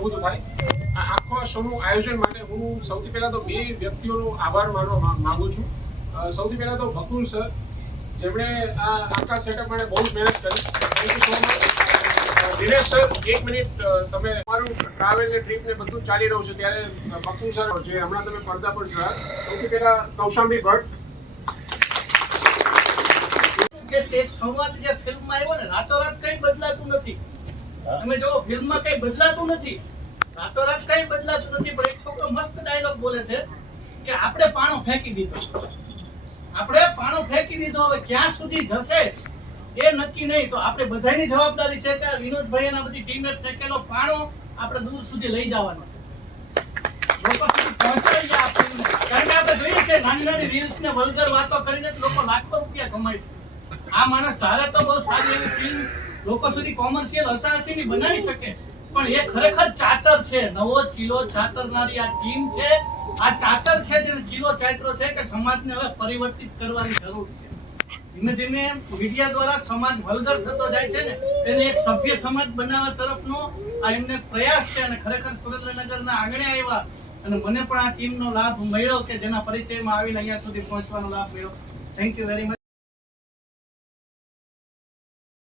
બધું થાય. આ આખો શોનું આયોજન માટે હું સૌથી પહેલા તો બે વ્યક્તિઓનો આભાર માનવા માંગ- છું. સૌથી પહેલા તો બકુલ સર, જેમણે આ આખા સેટઅપ માટે બહુ જ મહેનત કરી. Thank you so much Dinesh sir, એક મિનિટ તમે તમારું ટ્રાવેલ ને ટ્રીપ ને બધું ચાલી રહ્યું છે, ત્યારે બકુલ સર, જે હમણાં તમે પડદા પર જોયા, સૌથી પહેલા કૌશાંબી ભટ્ટ. કે એક સંવાદ જે ફિલ્મમાં આવ્યો ને, રાતોરાત કંઈ બદલાતું નથી. તમે જો ફિલ્મમાં કઈ બદલાતું નથી. રાતોરાત કઈ બદલાતું નથી, પણ એક છોકરો મસ્ત ડાયલોગ બોલે છે કે આપણે પાણો ફેંકી દીધો. આપણે પાણો ફેંકી દીધો, હવે ક્યાં સુધી જશે એ નક્કી નહીં. તો આપણે બધાની જવાબદારી છે કે વિનોદભાઈ એના બધી ટીમે ફેંકેલો પાણો આપણે દૂર સુધી લઈ જવાનો છે. લોકો સુધી પહોંચાડી જાય કારણ કે આપણે જોઈએ છે નાની નાની રીલ્સ ને વલ્ગર વાતો કરીને લોકો લાખો રૂપિયા કમાય છે. આ માણસ ધારે તો બહુ સારી એવી ફિલ્મ લોકો સુધી કોમર્શિયલ હસાહસીની બનાવી શકે. પણ એ ખરેખર ચાતર છે. નવો ચીલો ચાતરનારી આ ટીમ છે. આ ચાતર છે જેને ચીલો ચાતરો છે કે સમાજને હવે પરિવર્તિત કરવાની જરૂર છે. ધીમે ધીમે મીડિયા દ્વારા સમાજ વલગર થતો જાય છે ને, તેને એક સભ્ય સમાજ બનાવવા તરફનો આ એમને પ્રયાસ છે અને ખરેખર સુરેન્દ્રનગરના આંગણે આવ્યા. અને મને પણ આ ટીમનો લાભ મળ્યો કે જેના પરિચયમાં આવીને અહીંયા સુધી પહોંચવાનો લાભ મળ્યો. Thank you very much